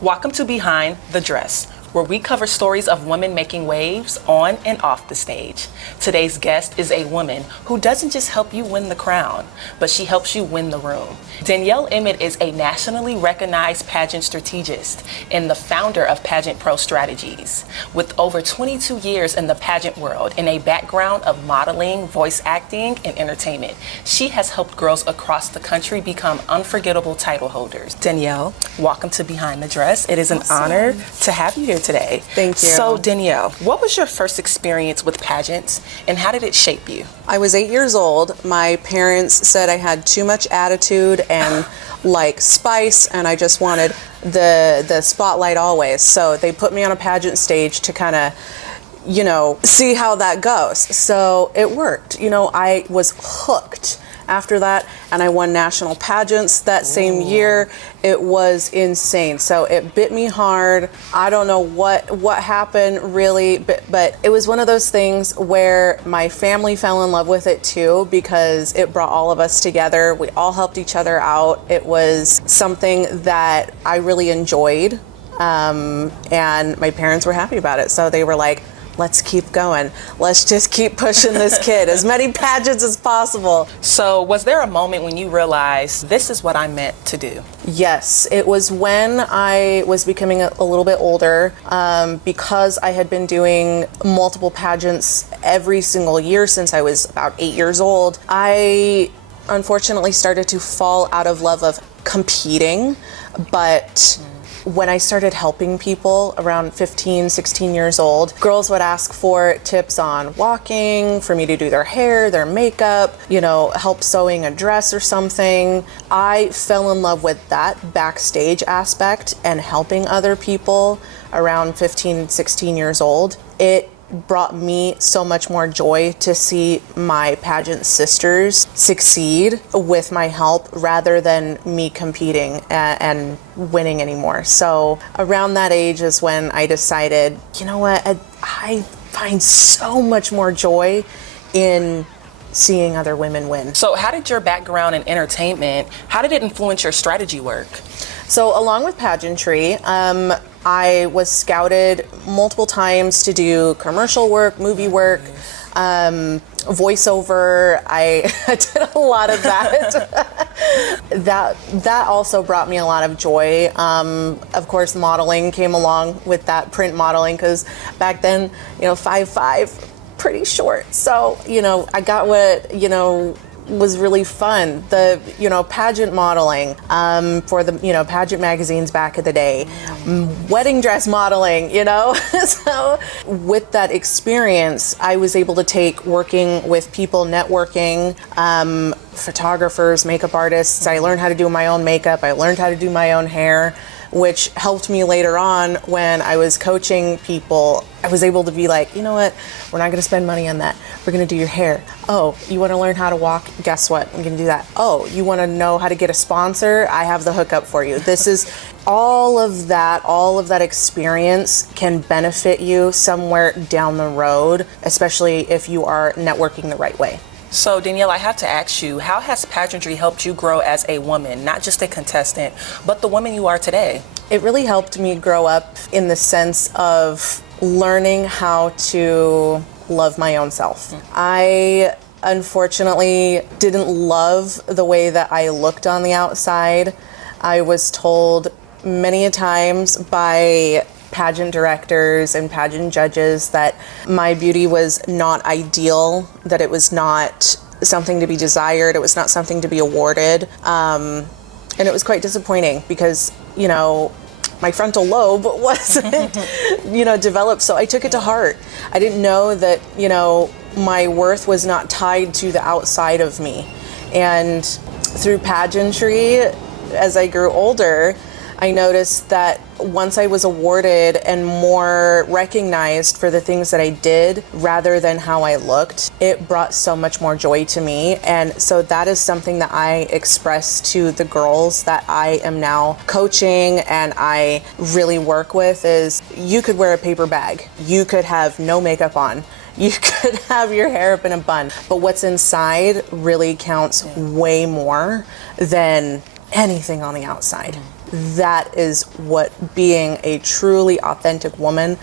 Welcome to Behind the Dress, where we cover stories of women making waves on and off the stage. Today's guest is a woman who doesn't just help you win the crown, but she helps you win the room. Danielle Emett is a nationally recognized pageant strategist and the founder of Pageant Pro Strategies. With over 22 years in the pageant world and a background of modeling, voice acting, and entertainment, she has helped girls across the country become unforgettable title holders. Danielle, welcome to Behind the Dress. It is an honor to have you here today. Thank you. So Danielle, what was your first experience with pageants and how did it shape you? I was 8 years old. My parents said I had too much attitude and like spice, and I just wanted the spotlight always. So they put me on a pageant stage to kind of, see how that goes. So it worked. I was hooked after that, and I won national pageants that same year. It was insane. So it bit me hard. I don't know what happened really, but it was one of those things where my family fell in love with it too, because it brought all of us together. We all helped each other out. It was something that I really enjoyed, and my parents were happy about it. So they were like, let's keep going. Let's just keep pushing this kid, as many pageants as possible. So was there a moment when you realized this is what I'm meant to do? Yes, it was when I was becoming a little bit older, because I had been doing multiple pageants every single year since I was about 8 years old. I unfortunately started to fall out of love of competing, but when I started helping people around 15, 16 years old, girls would ask for tips on walking, for me to do their hair, their makeup, help sewing a dress or something. I fell in love with that backstage aspect and helping other people around 15, 16 years old. It brought me so much more joy to see my pageant sisters succeed with my help rather than me competing and winning anymore. So around that age is when I decided, you know what, I find so much more joy in seeing other women win. So how did your background in entertainment, how did it influence your strategy work? So along with pageantry, I was scouted multiple times to do commercial work, movie work, voiceover. I did a lot of that. That also brought me a lot of joy. Of course, modeling came along with that, print modeling, because back then, 5'5", pretty short. So, I got what, was really fun. The, pageant modeling for the, pageant magazines back in the day, wedding dress modeling, So with that experience, I was able to take working with people, networking, photographers, makeup artists. I learned how to do my own makeup. I learned how to do my own hair, which helped me later on when I was coaching people. I was able to be like, you know what, we're not gonna spend money on that. We're gonna do your hair. Oh, you wanna learn how to walk? Guess what, I'm gonna do that. Oh, you wanna know how to get a sponsor? I have the hookup for you. This is all of that experience can benefit you somewhere down the road, especially if you are networking the right way. So Danielle, I have to ask you, how has pageantry helped you grow as a woman, not just a contestant, but the woman you are today? It really helped me grow up in the sense of learning how to love my own self. I unfortunately didn't love the way that I looked on the outside. I was told many a times by pageant directors and pageant judges that my beauty was not ideal, that it was not something to be desired, it was not something to be awarded. And it was quite disappointing because, my frontal lobe wasn't, developed. So I took it to heart. I didn't know that, my worth was not tied to the outside of me. And through pageantry, as I grew older, I noticed that once I was awarded and more recognized for the things that I did rather than how I looked, it brought so much more joy to me. And so that is something that I express to the girls that I am now coaching and I really work with is you could wear a paper bag. You could have no makeup on. You could have your hair up in a bun. But what's inside really counts way more than anything on the outside. that is what being a truly authentic woman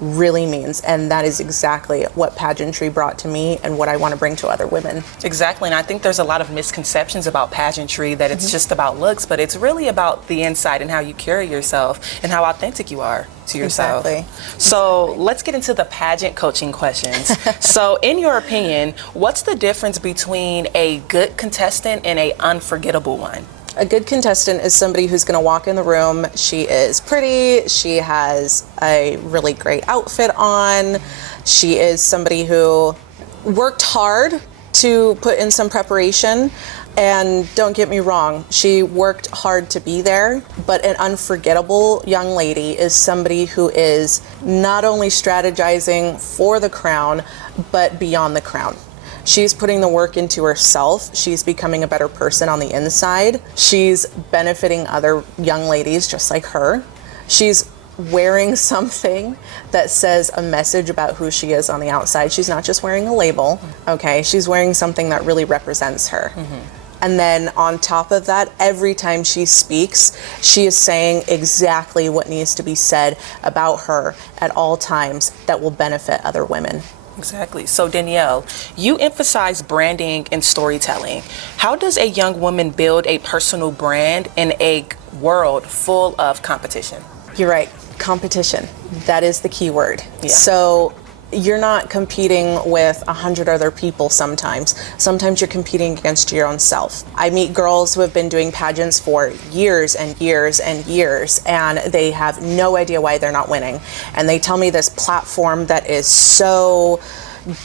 really means. And that is exactly what pageantry brought to me and what I want to bring to other women. Exactly, and I think there's a lot of misconceptions about pageantry, that it's just about looks, but it's really about the inside and how you carry yourself and how authentic you are to yourself. Exactly. So let's get into the pageant coaching questions. So in your opinion, what's the difference between a good contestant and a unforgettable one? A good contestant is somebody who's going to walk in the room. She is pretty. She has a really great outfit on. She is somebody who worked hard to put in some preparation. And don't get me wrong, she worked hard to be there. But an unforgettable young lady is somebody who is not only strategizing for the crown, but beyond the crown. She's putting the work into herself. She's becoming a better person on the inside. She's benefiting other young ladies just like her. She's wearing something that says a message about who she is on the outside. She's not just wearing a label, okay? She's wearing something that really represents her. And then on top of that, every time she speaks, she is saying exactly what needs to be said about her at all times that will benefit other women. Exactly. So Danielle, you emphasize branding and storytelling. How does a young woman build a personal brand in a world full of competition? You're right. Competition. That is the key word. Yeah. So you're not competing with 100 other people sometimes. Sometimes you're competing against your own self. I meet girls who have been doing pageants for years and years and years, and they have no idea why they're not winning. And they tell me this platform that is so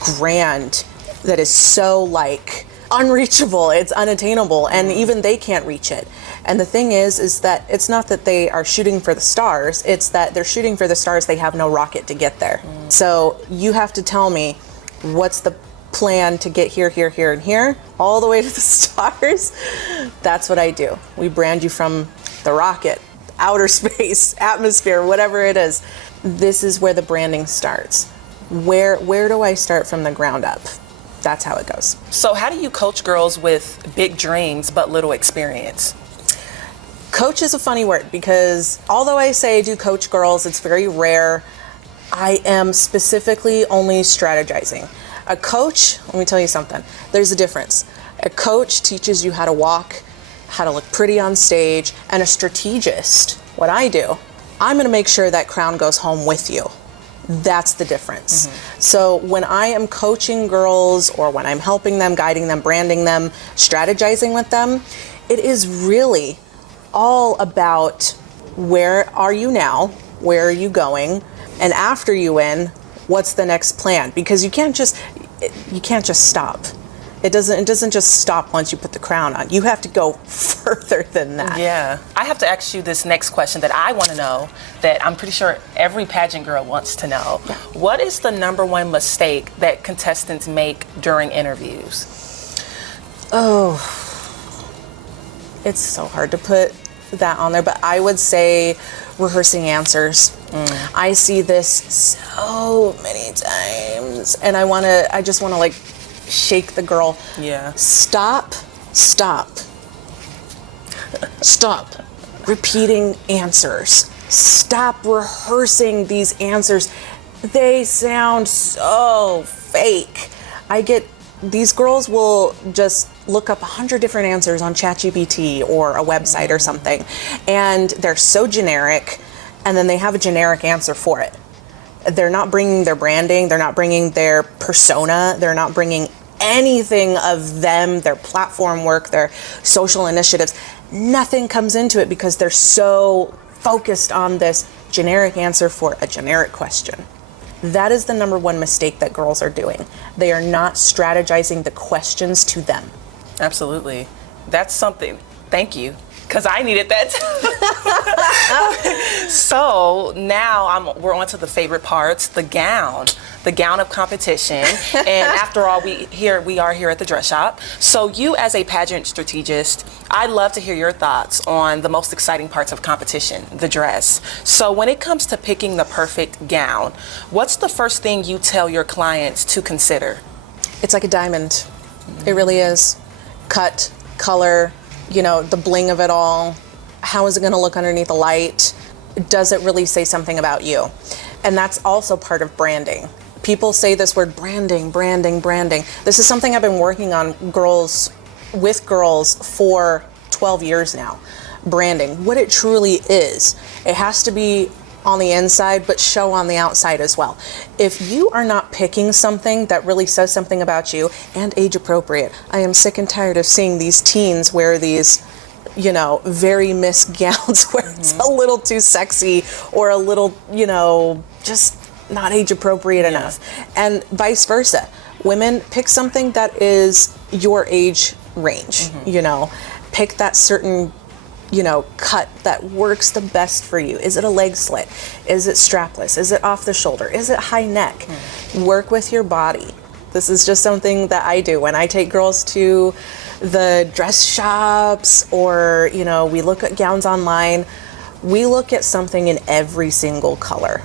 grand, that is so like unreachable, it's unattainable, and even they can't reach it. And the thing is that it's not that they are shooting for the stars, it's that they're shooting for the stars, they have no rocket to get there. So you have to tell me, what's the plan to get here, here, here, and here, all the way to the stars? That's what I do. We brand you from the rocket, outer space, atmosphere, whatever it is. This is where the branding starts. Where do I start from the ground up? That's how it goes. So how do you coach girls with big dreams but little experience? Coach is a funny word because although I say I do coach girls, it's very rare. I am specifically only strategizing. A coach, let me tell you something, there's a difference. A coach teaches you how to walk, how to look pretty on stage, and a strategist, what I do, I'm gonna make sure that crown goes home with you. That's the difference. So when I am coaching girls or when I'm helping them, guiding them, branding them, strategizing with them, it is really all about where are you now, where are you going, and after you win, what's the next plan? Because you can't just stop. It doesn't just stop once you put the crown on. You have to go further than that. Yeah. I have to ask you this next question that I want to know, that I'm pretty sure every pageant girl wants to know. Yeah. What is the number one mistake that contestants make during interviews? Oh, it's so hard to put that on there, but I would say rehearsing answers. I see this so many times, and I just want to like shake the girl. Yeah. Stop repeating answers. Stop rehearsing these answers. They sound so fake. These girls will just look up 100 different answers on ChatGPT or a website or something, and they're so generic, and then they have a generic answer for it. They're not bringing their branding, they're not bringing their persona, they're not bringing anything of them, their platform work, their social initiatives. Nothing comes into it because they're so focused on this generic answer for a generic question. That is the number one mistake that girls are doing. They are not strategizing the questions to them. Absolutely. That's something. Thank you. Because I needed that too. So now we're on to the favorite parts, the gown of competition. And after all, we are here at the dress shop. So you as a pageant strategist, I'd love to hear your thoughts on the most exciting parts of competition, the dress. So when it comes to picking the perfect gown, what's the first thing you tell your clients to consider? It's like a diamond. It really is. Cut, color, the bling of it all. How is it going to look underneath the light? Does it really say something about you? And that's also part of branding. People say this word branding, branding, branding. This is something I've been working on with girls for 12 years now. Branding, what it truly is. It has to be on the inside, but show on the outside as well. If you are not picking something that really says something about you and age appropriate, I am sick and tired of seeing these teens wear these, very Miss gowns where it's a little too sexy or a little, just not age appropriate enough. And vice versa. Women, pick something that is your age range, pick that certain cut that works the best for you. Is it a leg slit? Is it strapless? Is it off the shoulder? Is it high neck? Work with your body. This is just something that I do when I take girls to the dress shops, or we look at gowns online. We look at something in every single color,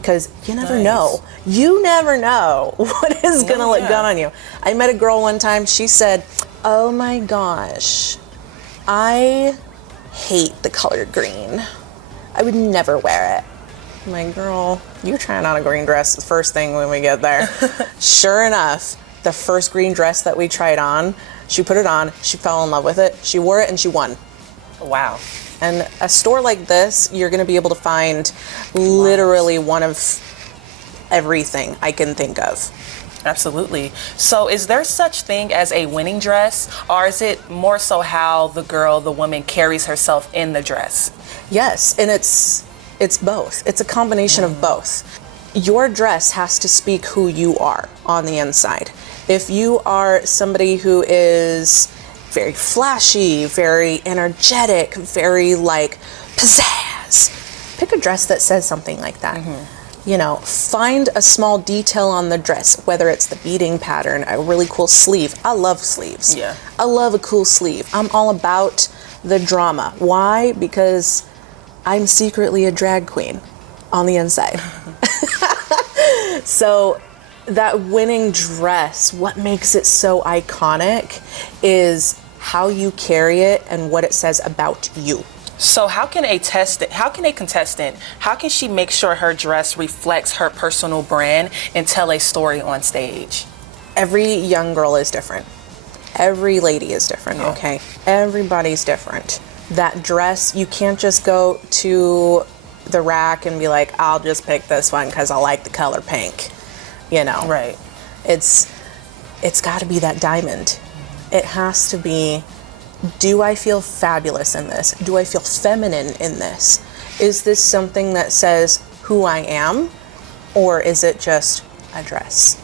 because you never know. You never know what is gonna look good on you. I met a girl one time. She said, "Oh my gosh, I hate the color green. I would never wear it." I'm like, "Girl, you're trying on a green dress the first thing when we get there." Sure enough, the first green dress that we tried on, she put it on, she fell in love with it, she wore it, and she won. Wow. And a store like this, you're going to be able to find literally one of everything I can think of. Absolutely. So is there such thing as a winning dress, or is it more so how the woman carries herself in the dress? Yes, and it's both. It's a combination of both. Your dress has to speak who you are on the inside. If you are somebody who is very flashy, very energetic, very pizzazz, pick a dress that says something like that. Find a small detail on the dress, whether it's the beading pattern, a really cool sleeve. I love sleeves. Yeah. I love a cool sleeve. I'm all about the drama. Why? Because I'm secretly a drag queen on the inside. So that winning dress, what makes it so iconic is how you carry it and what it says about you. So how can a contestant, how can she make sure her dress reflects her personal brand and tell a story on stage? Every young girl is different. Every lady is different, okay? Everybody's different. That dress, you can't just go to the rack and be like, "I'll just pick this one because I like the color pink." Right. It's got to be that diamond. It has to be, do I feel fabulous in this? Do I feel feminine in this? Is this something that says who I am, or is it just a dress?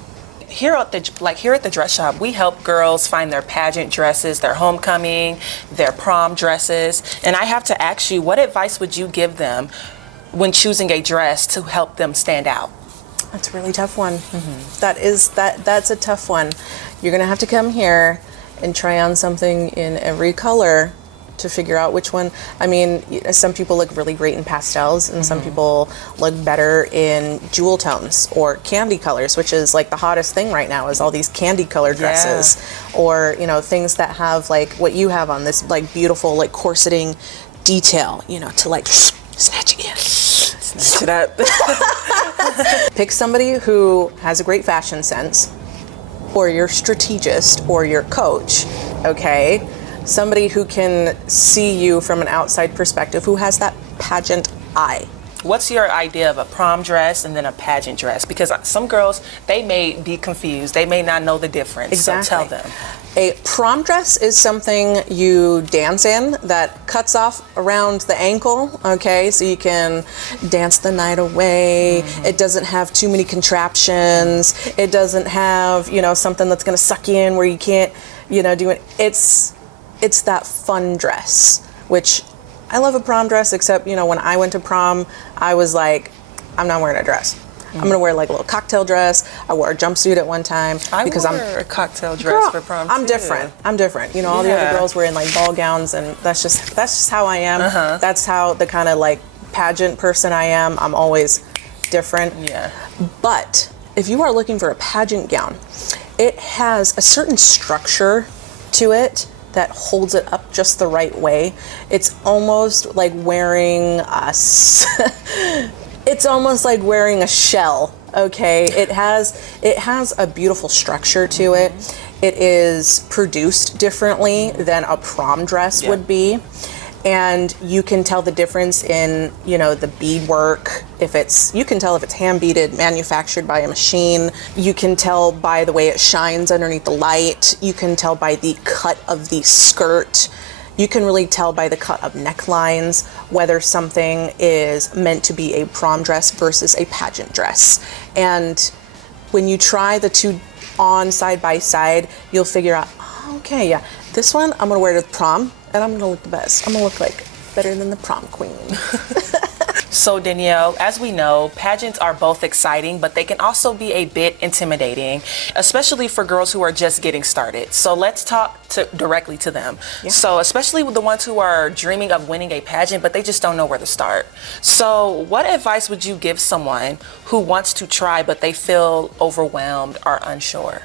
Here at the dress shop, we help girls find their pageant dresses, their homecoming, their prom dresses. And I have to ask you, what advice would you give them when choosing a dress to help them stand out? That's a really tough one. That's a tough one. You're gonna have to come here and try on something in every color to figure out which one. I mean, some people look really great in pastels, and some people look better in jewel tones or candy colors, which is like the hottest thing right now, is all these candy color dresses, or things that have like what you have on, this like beautiful like corseting detail, to like snatch it in. Snatch it up. Pick somebody who has a great fashion sense, or your strategist or your coach, okay? Somebody who can see you from an outside perspective, who has that pageant eye. What's your idea of a prom dress and then a pageant dress? Because some girls, they may be confused. They may not know the difference. Exactly. So tell them. A prom dress is something you dance in that cuts off around the ankle, okay? So you can dance the night away. It doesn't have too many contraptions. It doesn't have, something that's gonna suck you in where you can't, do it. It's that fun dress, which I love a prom dress, except, when I went to prom, I was like, I'm not wearing a dress. I'm gonna wear like a little cocktail dress. I wore a jumpsuit at one time because I'm a cocktail dress for prom too. I'm different. All the other girls were in like ball gowns, and that's just how I am. That's how the kind of like pageant person I am. I'm always different. Yeah. But if you are looking for a pageant gown, it has a certain structure to it that holds it up just the right way. It's almost like wearing it's almost like wearing a shell, okay? It has a beautiful structure to it. It is produced differently than a prom dress would be. And you can tell the difference in, the beadwork. You can tell if it's hand beaded, manufactured by a machine. You can tell by the way it shines underneath the light. You can tell by the cut of the skirt. You can really tell by the cut of necklines whether something is meant to be a prom dress versus a pageant dress. And when you try the two on side by side, you'll figure out, okay, yeah, this one I'm gonna wear to prom and I'm gonna look the best. I'm gonna look like better than the prom queen. So Danielle, as we know, pageants are both exciting, but they can also be a bit intimidating, especially for girls who are just getting started. So let's talk directly to them. Yeah. So especially with the ones who are dreaming of winning a pageant, but they just don't know where to start. So what advice would you give someone who wants to try, but they feel overwhelmed or unsure?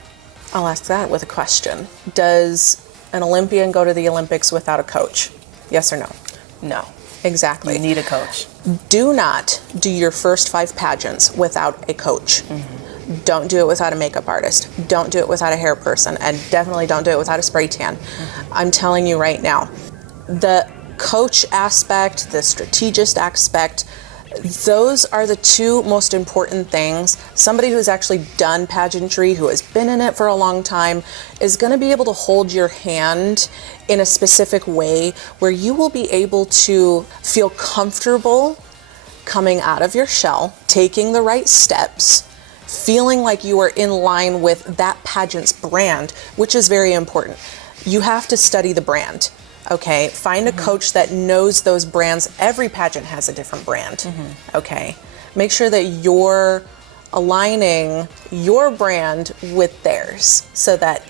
I'll ask that with a question. Does an Olympian go to the Olympics without a coach? Yes or no? No. Exactly. You need a coach. Do not do your first 5 pageants without a coach. Don't do it without a makeup artist. Don't do it without a hair person. And definitely don't do it without a spray tan. I'm telling you right now, the coach aspect, the strategist aspect, those are the two most important things. Somebody who's actually done pageantry, who has been in it for a long time, is going to be able to hold your hand in a specific way where you will be able to feel comfortable coming out of your shell, taking the right steps, feeling like you are in line with that pageant's brand, which is very important. You have to study the brand. Okay, find a coach that knows those brands. Every pageant has a different brand. Okay, make sure that you're aligning your brand with theirs so that,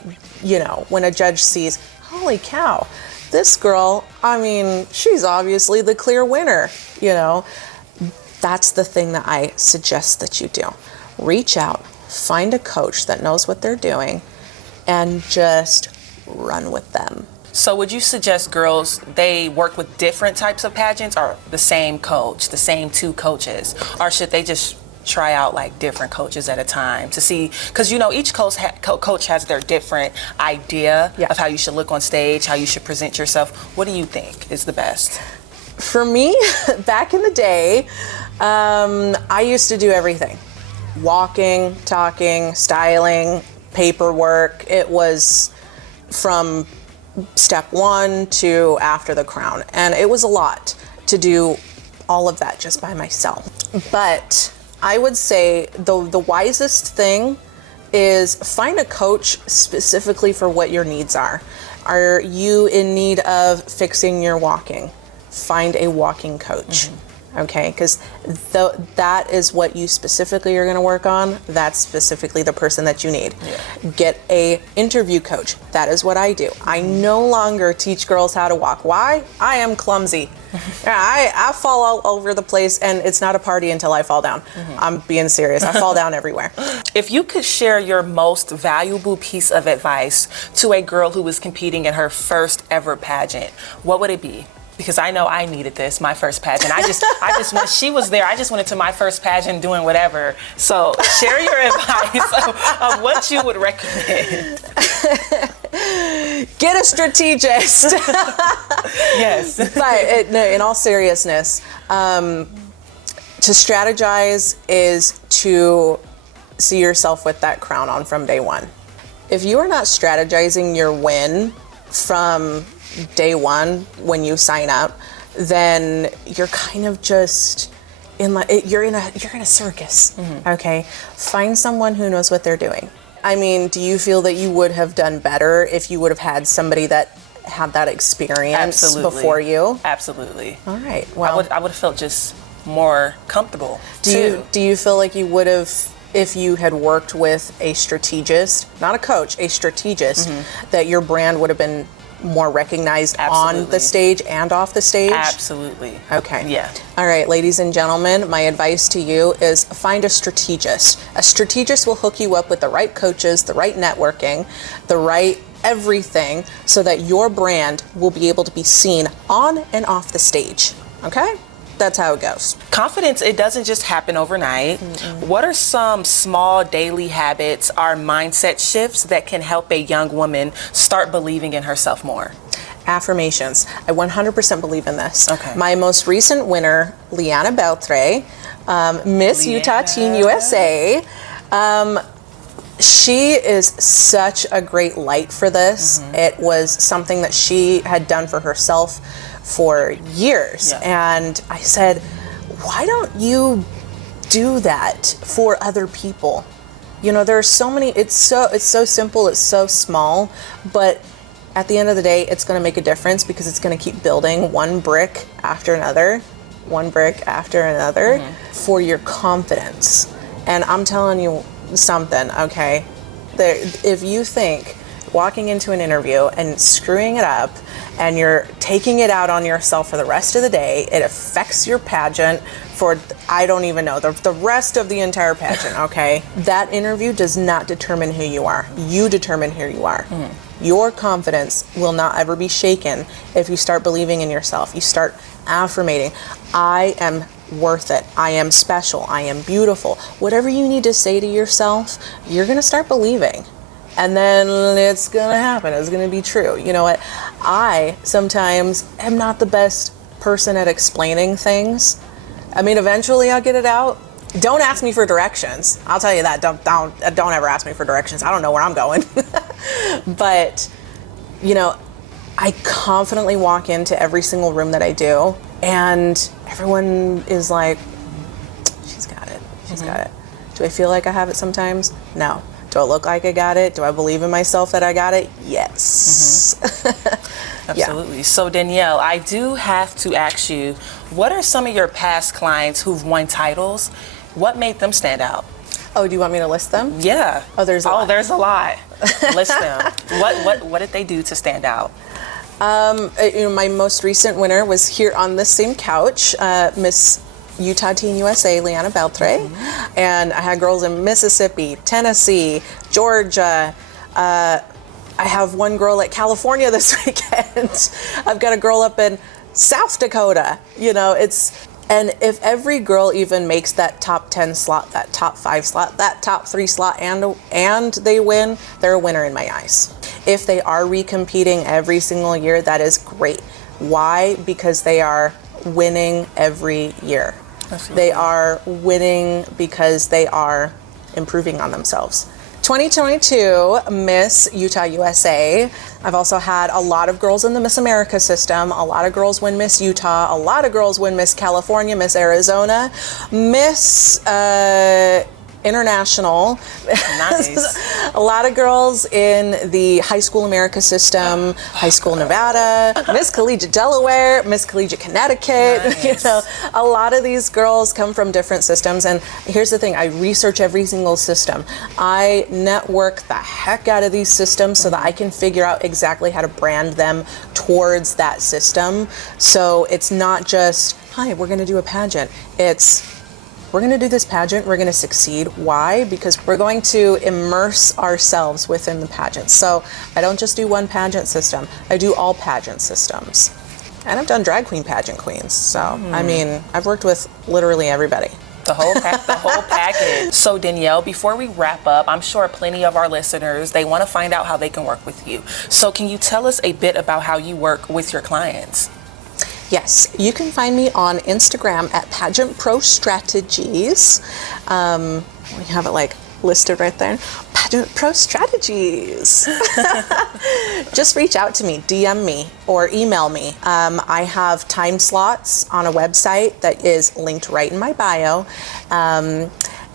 when a judge sees, holy cow, this girl, she's obviously the clear winner, That's the thing that I suggest that you do. Reach out, find a coach that knows what they're doing, and just run with them. So would you suggest girls, they work with different types of pageants or the same coach, the same 2 coaches? Or should they just try out like different coaches at a time to see? Because, each coach has their different idea of how you should look on stage, how you should present yourself. What do you think is the best? For me, back in the day, I used to do everything. Walking, talking, styling, paperwork. It was from step 1 to after the crown. And it was a lot to do all of that just by myself. But I would say the wisest thing is find a coach specifically for what your needs are. Are you in need of fixing your walking? Find a walking coach. Okay, because that is what you specifically are going to work on. That's specifically the person that you need. Get a interview coach. That is what I do. I no longer teach girls how to walk. Why? I am clumsy. I fall all over the place, and it's not a party until I fall down. I'm being serious. I fall down everywhere. If you could share your most valuable piece of advice to a girl who was competing in her first ever pageant, what would it be? Because I know I needed this, my first pageant. I just when she was there, I just went into my first pageant doing whatever. So share your advice of what you would recommend. Get a strategist. Yes. But no, in all seriousness, to strategize is to see yourself with that crown on from day one. If you are not strategizing your win from day one when you sign up, then you're kind of just you're in a circus. Okay, find someone who knows what they're doing. Do you feel that you would have done better if you would have had somebody that had that experience before you? Absolutely. All right. Well, I would have felt just more comfortable. Do you feel like you would have, if you had worked with a strategist, not a coach, a strategist, that your brand would have been more recognized on the stage and off the stage? Absolutely. Okay. Yeah. All right, ladies and gentlemen, my advice to you is find a strategist. A strategist will hook you up with the right coaches, the right networking, the right everything so that your brand will be able to be seen on and off the stage. Okay? That's how it goes. Confidence, it doesn't just happen overnight. What are some small daily habits or mindset shifts that can help a young woman start believing in herself more? Affirmations. I 100% believe in this. Okay. My most recent winner, Liana Beltre, Miss Utah Teen USA, she is such a great light for this. It was something that she had done for herself for years. And I said, why don't you do that for other people? You know, there are so many, it's so simple, it's so small, but at the end of the day, it's going to make a difference because it's going to keep building one brick after another for your confidence. And I'm telling you something, okay? If you think walking into an interview and screwing it up and you're taking it out on yourself for the rest of the day, it affects your pageant for, I don't even know, the rest of the entire pageant, okay? That interview does not determine who you are. You determine who you are. Your confidence will not ever be shaken if you start believing in yourself. You start affirmating, I am worth it. I am special. I am beautiful. Whatever you need to say to yourself, you're going to start believing. And then it's going to happen. It's going to be true. You know what? I sometimes am not the best person at explaining things. I mean, eventually I'll get it out. Don't ask me for directions. I'll tell you that. Don't ever ask me for directions. I don't know where I'm going. But, you know, I confidently walk into every single room that I do, and everyone is like, she's got it. She's got it. Do I feel like I have it sometimes? No. Do I look like I got it? Do I believe in myself that I got it? Yes. Absolutely. So Danielle, I do have to ask you, what are some of your past clients who've won titles? What made them stand out? Oh, do you want me to list them? Yeah. Oh, there's a lot. There's a lot. List them. What did they do to stand out? My most recent winner was here on this same couch, Miss Utah Teen USA, Liana Beltre. And I had girls in Mississippi, Tennessee, Georgia. I have one girl at California this weekend. I've got a girl up in South Dakota. You know, and if every girl even makes that top 10 slot, that top 5 slot, that top 3 slot, and they win, they're a winner in my eyes. If they are recompeting every single year, that is great. Why? Because they are winning every year. Absolutely. They are winning because they are improving on themselves. 2022 Miss Utah USA. I've also had a lot of girls in the Miss America system. A lot of girls win Miss Utah. A lot of girls win Miss California, Miss Arizona, Miss International. Nice. A lot of girls in the High School America system, High School Nevada, Miss Collegiate Delaware, Miss Collegiate Connecticut. Nice. You know, a lot of these girls come from different systems. And here's the thing, I research every single system. I network the heck out of these systems so that I can figure out exactly how to brand them towards that system. So it's not just, hi, we're going to do a pageant. It's, we're going to do this pageant, we're going to succeed. Why? Because we're going to immerse ourselves within the pageant. So I don't just do one pageant system, I do all pageant systems. And I've done drag queen pageant queens. So, I mean, I've worked with literally everybody. The whole package. So Danielle, before we wrap up, I'm sure plenty of our listeners, they want to find out how they can work with you. So can you tell us a bit about how you work with your clients? Yes, you can find me on Instagram at Pageant Pro Strategies. We have it like listed right there. Pageant Pro Strategies. Just reach out to me, DM me, or email me. I have time slots on a website that is linked right in my bio.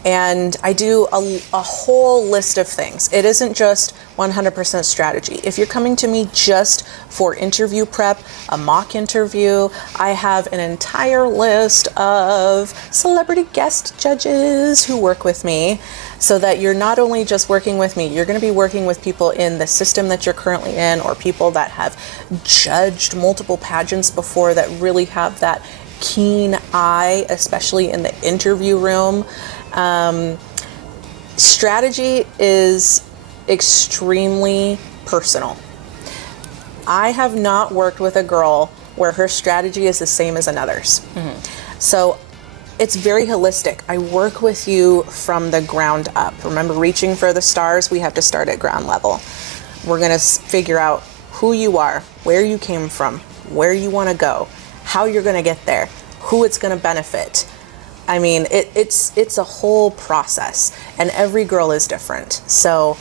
And I do a whole list of things. It isn't just 100% strategy. If you're coming to me just for interview prep, a mock interview, I have an entire list of celebrity guest judges who work with me, so that you're not only just working with me, you're going to be working with people in the system that you're currently in, or people that have judged multiple pageants before that really have that keen eye, especially in the interview room. Strategy is extremely personal. I have not worked with a girl where her strategy is the same as another's. So it's very holistic. I work with you from the ground up. Remember, reaching for the stars, we have to start at ground level. We're going to figure out who you are, where you came from, where you want to go, how you're going to get there, who it's going to benefit. I mean, it's a whole process, and every girl is different. So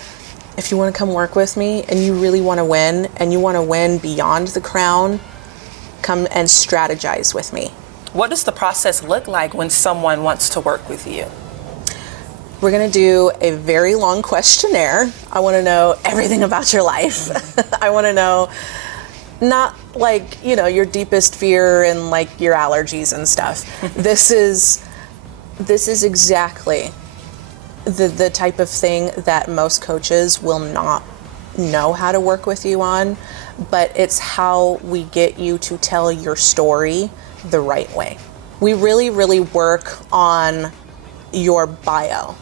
if you want to come work with me and you really want to win, and you want to win beyond the crown, come and strategize with me. What does the process look like when someone wants to work with you? We're going to do a very long questionnaire. I want to know everything about your life. I want to know not like, your deepest fear and like your allergies and stuff. This is exactly the type of thing that most coaches will not know how to work with you on, but it's how we get you to tell your story the right way. We really, really work on your bio.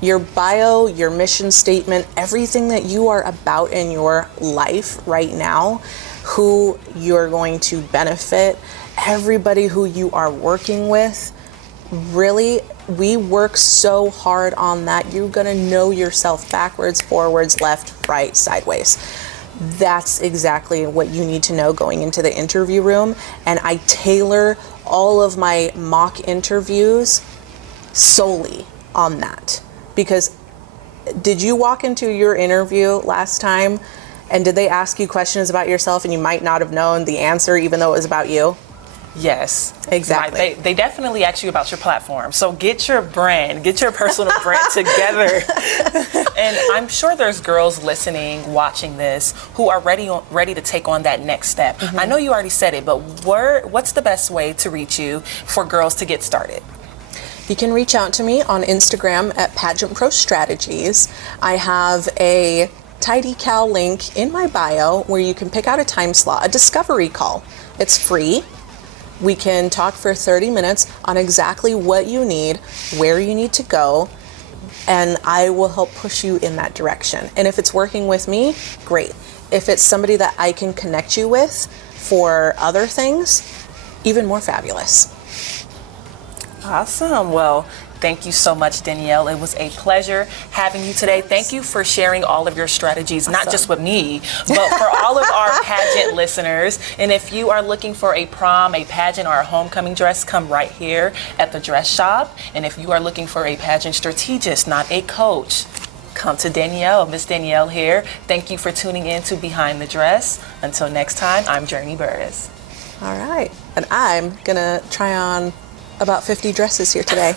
Your bio, your mission statement, everything that you are about in your life right now, who you're going to benefit, everybody who you are working with. Really, we work so hard on that. You're gonna know yourself backwards, forwards, left, right, sideways. That's exactly what you need to know going into the interview room. And I tailor all of my mock interviews solely on that. Because did you walk into your interview last time and did they ask you questions about yourself and you might not have known the answer even though it was about you? Yes. Exactly. Right. They definitely ask you about your platform. So get your brand, get your personal brand together. And I'm sure there's girls listening, watching this, who are ready to take on that next step. I know you already said it, but what's the best way to reach you for girls to get started? You can reach out to me on Instagram at Pageant Pro Strategies. I have a TidyCal link in my bio where you can pick out a time slot, a discovery call. It's free. We can talk for 30 minutes on exactly what you need, where you need to go, and I will help push you in that direction. And if it's working with me, great. If it's somebody that I can connect you with for other things, even more fabulous. Awesome. Well, thank you so much, Danielle. It was a pleasure having you today. Thank you for sharing all of your strategies, not just with me, but for all of our pageant listeners. And if you are looking for a prom, a pageant, or a homecoming dress, come right here at the dress shop. And if you are looking for a pageant strategist, not a coach, come to Danielle. Miss Danielle here. Thank you for tuning in to Behind the Dress. Until next time, I'm Journey Burris. All right. And I'm going to try on about 50 dresses here today.